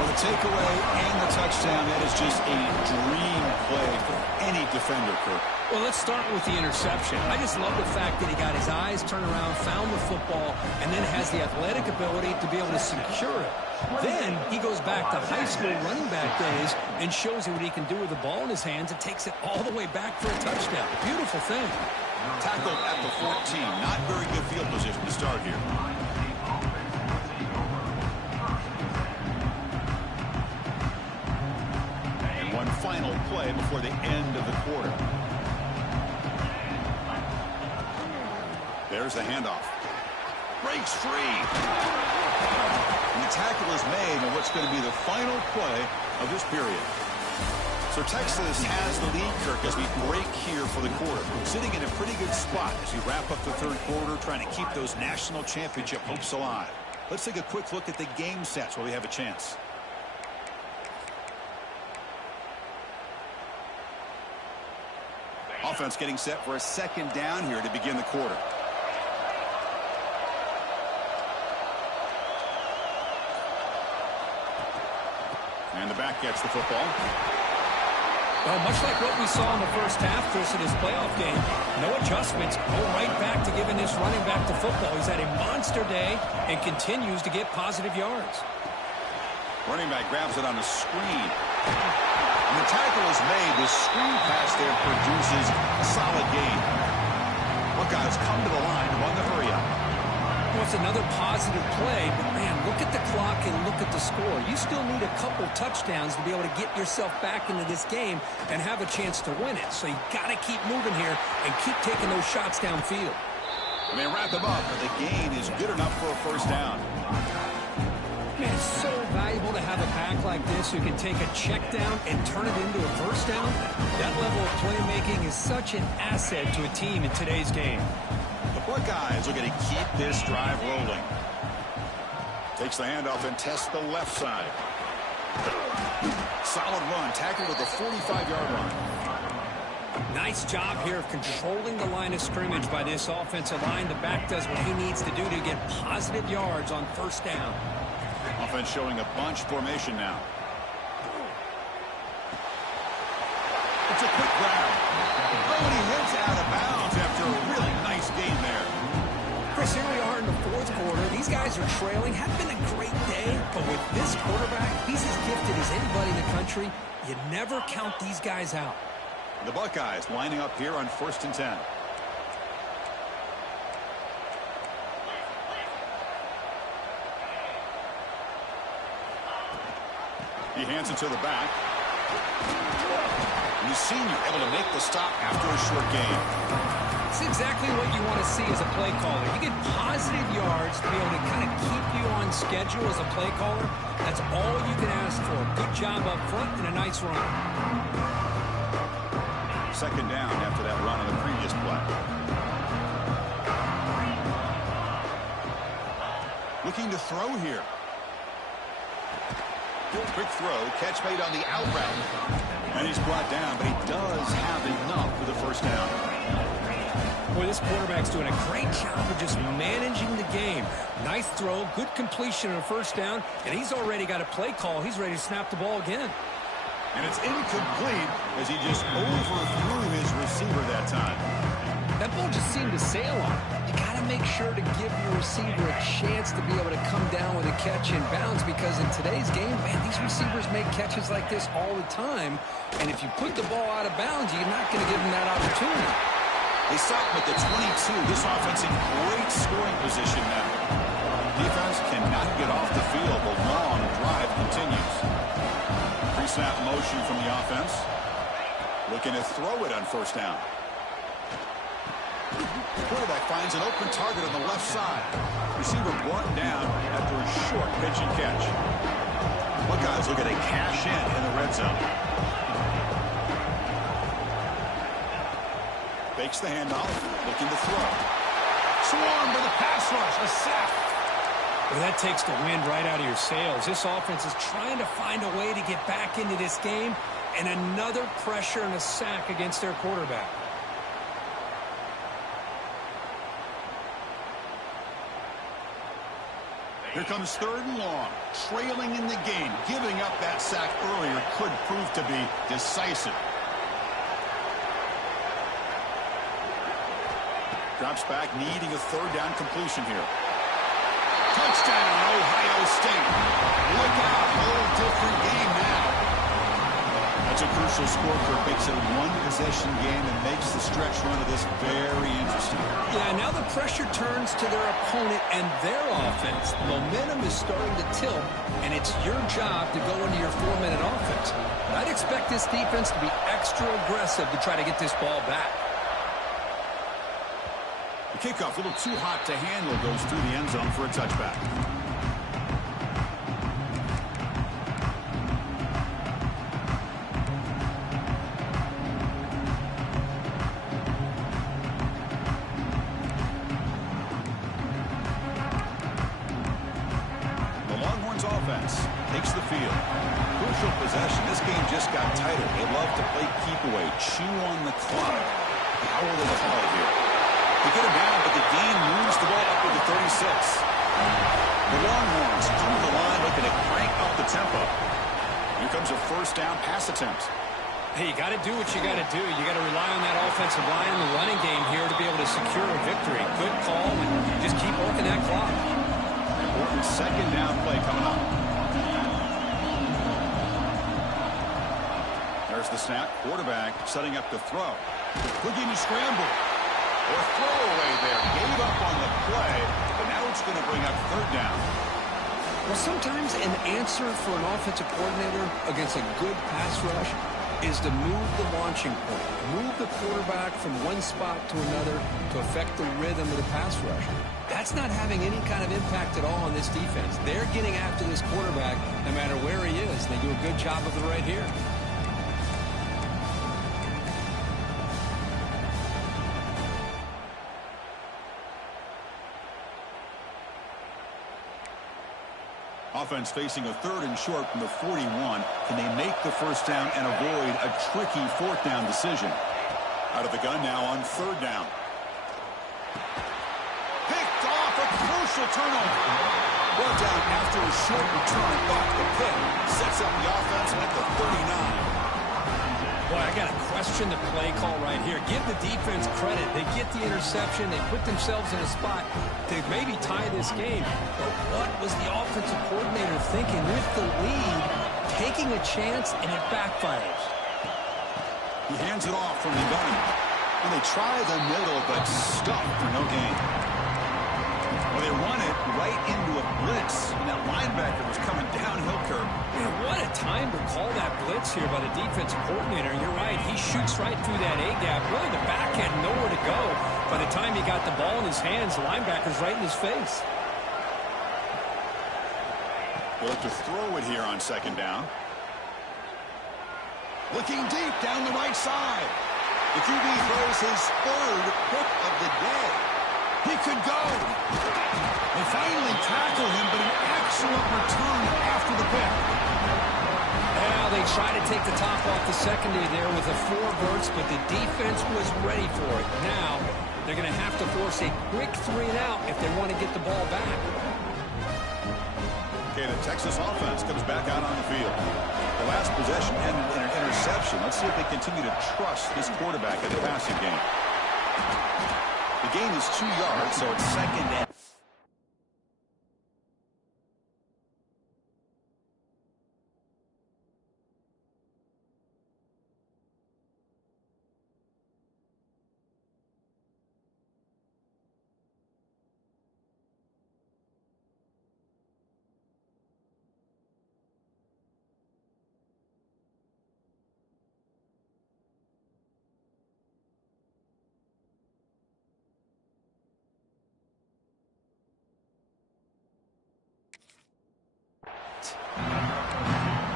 Well, the takeaway and the touchdown, that is just a dream play for any defender, Kirk. Well, let's start with the interception. I just love the fact that he got his eyes turned around, found the football, and then has the athletic ability to be able to secure it. Then he goes back to high school running back days and shows you what he can do with the ball in his hands and takes it all the way back for a touchdown. Beautiful thing. Tackled at the 14. Not very good field position to start here. And one final play before the end of the quarter. There's the handoff. Breaks free. And the tackle is made on what's going to be the final play of this period. So Texas has the lead, Kirk, as we break here for the quarter. Sitting in a pretty good spot as we wrap up the third quarter, trying to keep those national championship hopes alive. Let's take a quick look at the game sets while we have a chance. Offense getting set for a second down here to begin the quarter. And the back gets the football. Well, much like what we saw in the first half, Chris, in this playoff game, no adjustments. Go right back to giving this running back to football. He's had a monster day and continues to get positive yards. Running back grabs it on the screen. And the tackle is made. The screen pass there produces a solid gain. Buckeyes come to the line to run the hurry up. Well, it's another positive play, but man, look at the clock and look at the score. You still need a couple touchdowns to be able to get yourself back into this game and have a chance to win it. So you got to keep moving here and keep taking those shots downfield. And they wrap them up, but the gain is good enough for a first down. Man, it's so valuable to have a back like this who can take a check down and turn it into a first down. That level of playmaking is such an asset to a team in today's game. The Buckeyes are going to keep this drive rolling. Takes the handoff and tests the left side. Solid run, tackled at the 45-yard line. Nice job here of controlling the line of scrimmage by this offensive line. The back does what he needs to do to get positive yards on first down. Offense showing a bunch formation now. It's a quick grab. Oh, and he heads out of bounds after a really nice gain there. Chris, here we are in the fourth quarter. These guys are trailing. Had been a great day, but with this quarterback, he's as gifted as anybody in the country. You never count these guys out. The Buckeyes lining up here on 1st and 10. He hands it to the back. And the senior able to make the stop after a short gain. It's exactly what you want to see as a play caller. You get positive yards to be able to kind of keep you on schedule as a play caller. That's all you can ask for. Good job up front and a nice run. Second down after that run on the previous play. Looking to throw here. Quick throw, catch made on the out route. And he's brought down, but he does have enough for the first down. Boy, this quarterback's doing a great job of just managing the game. Nice throw, good completion on a first down, and he's already got a play call. He's ready to snap the ball again. And it's incomplete as he just overthrew his receiver that time. That ball just seemed to sail on him. You got to make sure to give your receiver a chance to be able to come down with a catch in bounds, because in today's game, man, these receivers make catches like this all the time. And if you put the ball out of bounds, you're not going to give them that opportunity. They stop him at the 22. This offense in great scoring position now. Defense cannot get off the field. The long drive continues. Pre-snap motion from the offense. Looking to throw it on first down. The quarterback finds an open target on the left side. Receiver brought down after a short pitch and catch. Buckeyes looking to cash in the red zone. Fakes the handoff, looking to throw. Swarmed with a pass rush, a sack. Well, that takes the wind right out of your sails. This offense is trying to find a way to get back into this game, and another pressure and a sack against their quarterback. Here comes 3rd and long, trailing in the game. Giving up that sack earlier could prove to be decisive. Drops back, needing a 3rd down completion here. Touchdown, Ohio State. Look out, a little different game now. A It's a crucial scorecard. Makes it a one-possession game and makes the stretch run of this very interesting. Yeah, now the pressure turns to their opponent and their offense. The momentum is starting to tilt, and it's your job to go into your 4-minute offense. But I'd expect this defense to be extra aggressive to try to get this ball back. The kickoff, a little too hot to handle, goes through the end zone for a touchback. Takes the field. Crucial possession. This game just got tighter. They love to play keep away, chew on the clock. How will they call it here? They get it down, but the game moves the ball up to the 36. The Longhorns come to the line looking to crank up the tempo. Here comes a first down pass attempt. Hey, you got to do what you got to do. You got to rely on that offensive line in the running game here to be able to secure a victory. Good call, and just keep working that clock. Important second down play coming up. There's the snap. Quarterback setting up to throw. Looking to scramble. Or throw away there. Gave up on the play, but now it's going to bring up third down. Well, sometimes an answer for an offensive coordinator against a good pass rush is to move the launching point. Move the quarterback from one spot to another to affect the rhythm of the pass rush. That's not having any kind of impact at all on this defense. They're getting after this quarterback no matter where he is. They do a good job of it right here. Offense facing a third and short from the 41. Can they make the first down and avoid a tricky fourth down decision? Out of the gun now on third down. Picked off, a crucial turnover. Brought down after a short return back to Pitt. Sets up the offense at the 39. Boy, I got to question the play call right here. Give the defense credit. They get the interception. They put themselves in a spot to maybe tie this game. But what was the offensive coordinator thinking with the lead, taking a chance, and it backfires? He hands it off from the gun. And they try the middle, but stuck for no gain. Well, they run it right into a blitz, and that linebacker was coming downhill curve. Man, what a time to call that blitz here by the defensive coordinator. You're right, he shoots right through that A-gap. Really, the back had nowhere to go. By the time he got the ball in his hands, the linebacker's right in his face. They'll look to throw it here on second down. Looking deep down the right side. The QB throws his third pick of the day. He could go. They finally tackle him, but an excellent return after the pick. Well, they try to take the top off the secondary there with a 4 verts, but the defense was ready for it. Now, they're going to have to force a quick 3-and-out if they want to get the ball back. Okay, the Texas offense comes back out on the field. The last possession ended in an interception. Let's see if they continue to trust this quarterback in the passing game. The gain is 2 yards, so it's second and...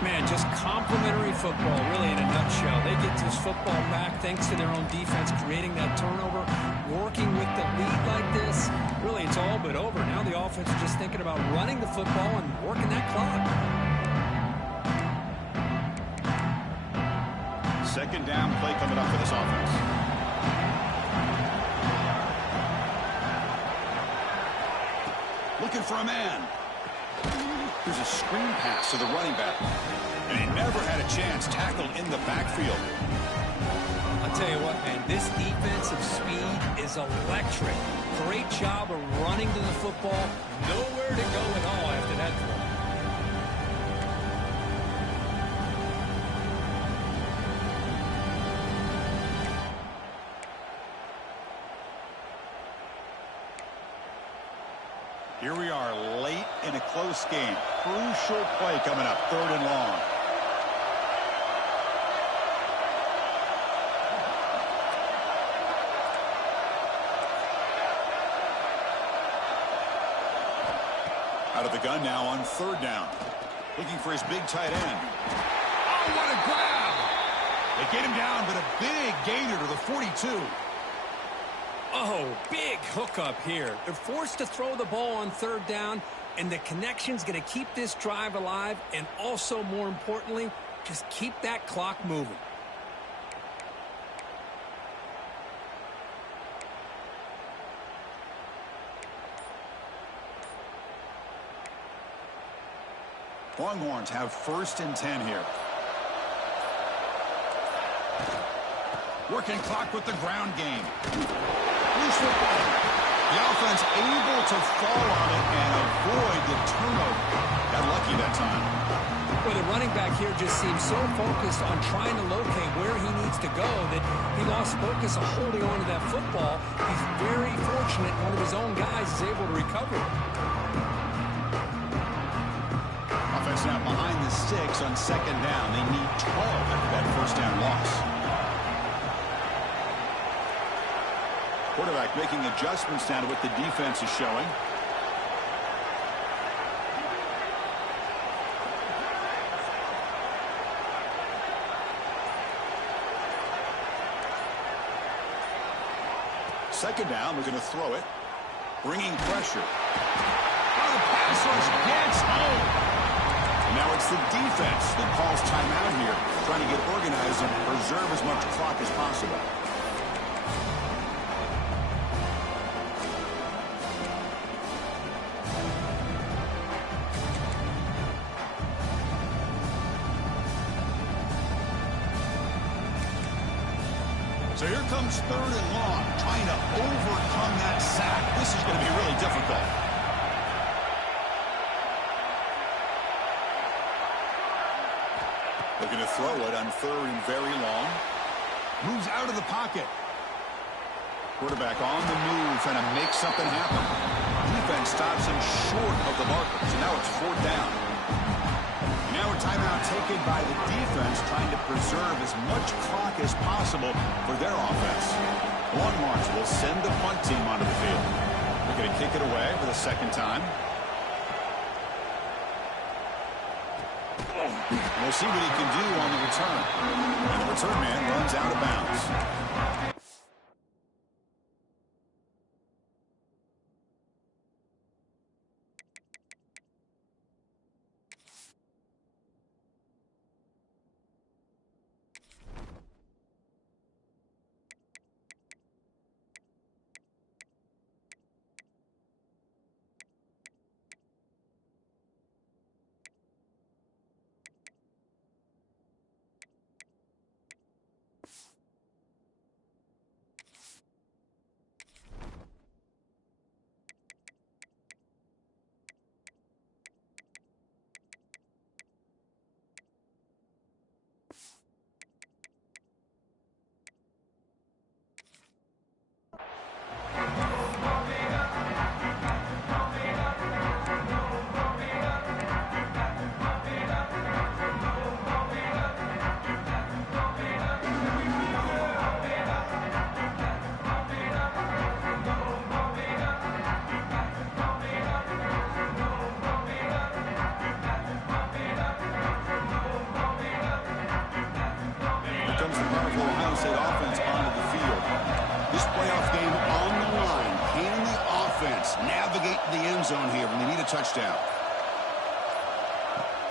Man, just complimentary football, really, in a nutshell. They get this football back thanks to their own defense, creating that turnover, working with the lead like this. Really, it's all but over. Now the offense is just thinking about running the football and working that clock. Second down play coming up for this offense. Looking for a man. Here's a screen pass to the running back. And he never had a chance tackled in the backfield. I'll tell you what, man, this defensive speed is electric. Great job of running to the football. Nowhere to go at all after that throw. here we are late in a close game. Crucial play coming up, 3rd and long. Out of the gun now on 3rd down. Looking for his big tight end. Oh, what a grab! They get him down, but a big gainer to the 42. Oh, big hookup here. They're forced to throw the ball on 3rd down, and the connection's going to keep this drive alive, and also, more importantly, just keep that clock moving. Longhorns have 1st and 10 here. Working clock with the ground game. Loose football. The offense able to fall on it and avoid the turnover. Got lucky that time. Well, the running back here just seems so focused on trying to locate where he needs to go that he lost focus of holding on to that football. He's very fortunate one of his own guys is able to recover it. Offense now behind the 6 on 2nd down. They need 12 after that 1st down loss. Quarterback making adjustments now to what the defense is showing. Second down, we're going to throw it. Bringing pressure. Oh, the pass rush gets home. And now it's the defense that calls timeout here, trying to get organized and preserve as much clock as possible. So here comes 3rd and long, trying to overcome that sack. This is going to be really difficult. They're going to throw it on 3rd and very long. Moves out of the pocket. Quarterback on the move, trying to make something happen. Defense stops him short of the marker, so now it's 4th down. Now a timeout taken by the defense, trying to preserve as much clock as possible for their offense. Longhorns will send the punt team onto the field. They're going to kick it away for the 2nd time. We'll see what he can do on the return. And the return man runs out of bounds. Zone here when they need a touchdown.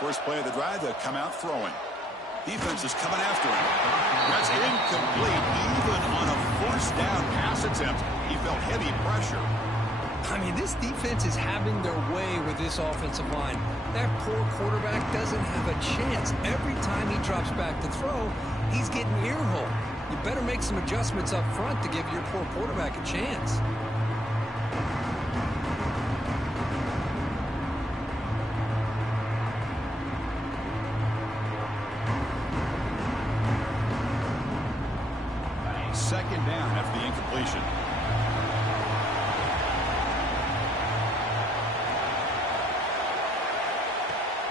First play of the drive, they come out throwing. Defense is coming after him. That's incomplete. Even on a 1st down pass attempt, he felt heavy pressure. I mean, this defense is having their way with this offensive line. That poor quarterback doesn't have a chance. Every time he drops back to throw, he's getting ear-holed. You better make some adjustments up front to give your poor quarterback a chance. Second down after the incompletion.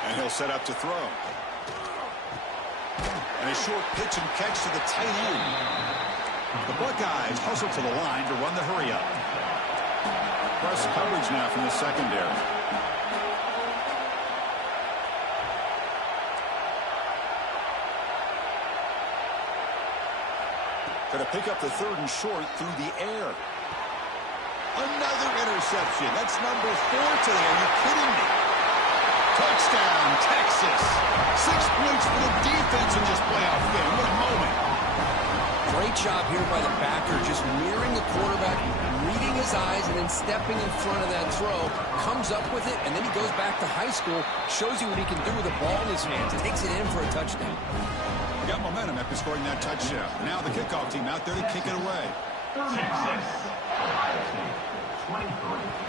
And he'll set up to throw. And a short pitch and catch to the tight end. The Buckeyes hustle to the line to run the hurry up. Press coverage now from the secondary. Going to pick up the third and short through the air. Another interception. That's number 4 today. Are you kidding me? Touchdown, Texas. 6 points for the defense in this playoff game. What a moment. Great job here by the backer, just mirroring the quarterback, reading his eyes, and then stepping in front of that throw. Comes up with it, and then he goes back to high school, shows you what he can do with the ball in his hands, takes it in for a touchdown. Got momentum after scoring that touchdown. Now the kickoff team out there to kick it away.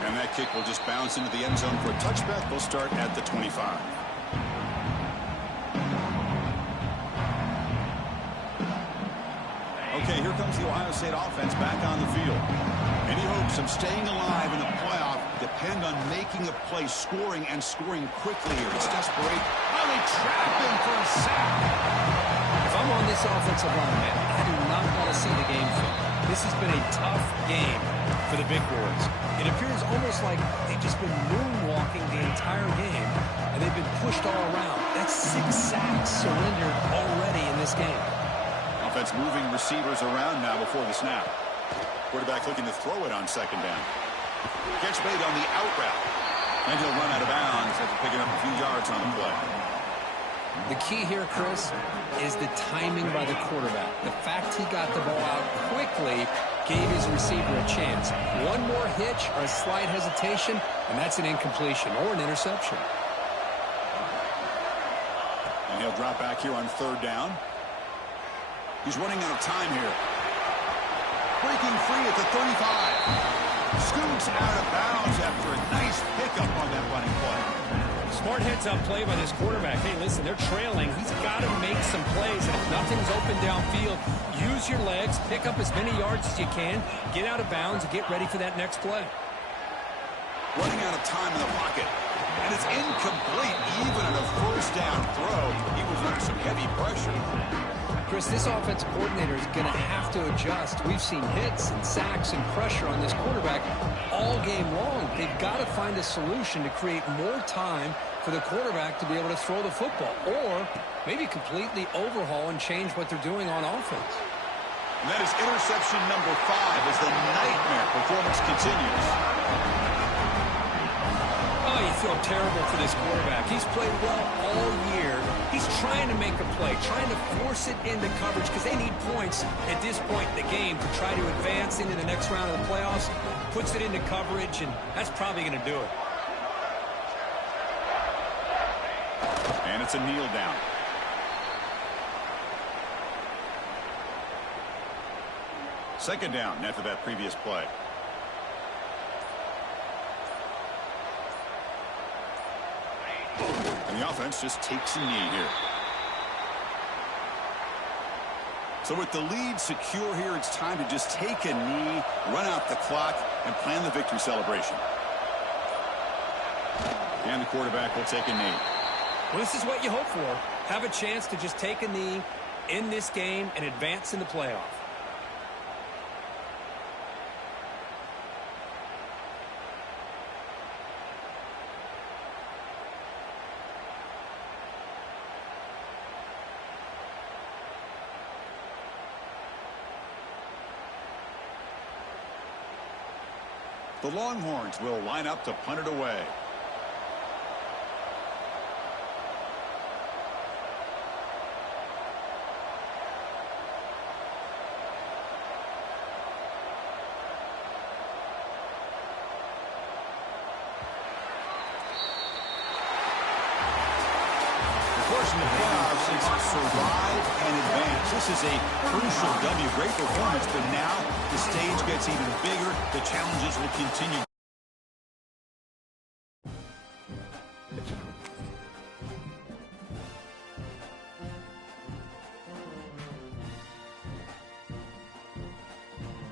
And that kick will just bounce into the end zone for a touchback. They'll start at the 25. Okay, here comes the Ohio State offense back on the field. Any hopes of staying alive in the playoff depend on making a play, scoring, and scoring quickly here. It's desperate. Oh, they trap him for a sack. If I'm on this offensive line, man, I do not want to see the game film. This has been a tough game for the Big Boys. It appears almost like they've just been moonwalking the entire game, and they've been pushed all around. That's 6 sacks surrendered already in this game. Offense moving receivers around now before the snap. Quarterback looking to throw it on second down. Catch made on the out route. And he'll run out of bounds after picking up a few yards on the play. The key here, Chris, is the timing by the quarterback. The fact he got the ball out quickly gave his receiver a chance. One more hitch or a slight hesitation, and that's an incompletion or an interception. And he'll drop back here on third down. He's running out of time here. Breaking free at the 35. Scoots out of bounds after a nice pickup on that running play. Smart heads-up play by this quarterback. Hey, listen, they're trailing. He's got to make some plays, and if nothing's open downfield, use your legs, pick up as many yards as you can, get out of bounds, and get ready for that next play. Running out of time in the pocket. And it's incomplete, even at a first down throw. He was under some heavy pressure. Chris, this offense coordinator is going to have to adjust. We've seen hits and sacks and pressure on this quarterback all game long. They've got to find a solution to create more time for the quarterback to be able to throw the football, or maybe completely overhaul and change what they're doing on offense. And that is interception number 5 as the nightmare performance continues. Oh, you feel terrible for this quarterback. He's played well all year. He's trying to make a play, trying to force it into coverage because they need points at this point in the game to try to advance into the next round of the playoffs. Puts it into coverage, and that's probably going to do it. And it's a kneel down. Second down after that previous play. And the offense just takes a knee here. So with the lead secure here, it's time to just take a knee, run out the clock, and plan the victory celebration. And the quarterback will take a knee. Well, this is what you hope for. Have a chance to just take a knee in this game and advance in the playoff. The Longhorns will line up to punt it away. In the playoffs, it's survive and advance. This is a crucial W. Great performance, but now the stage gets even bigger. The challenges will continue.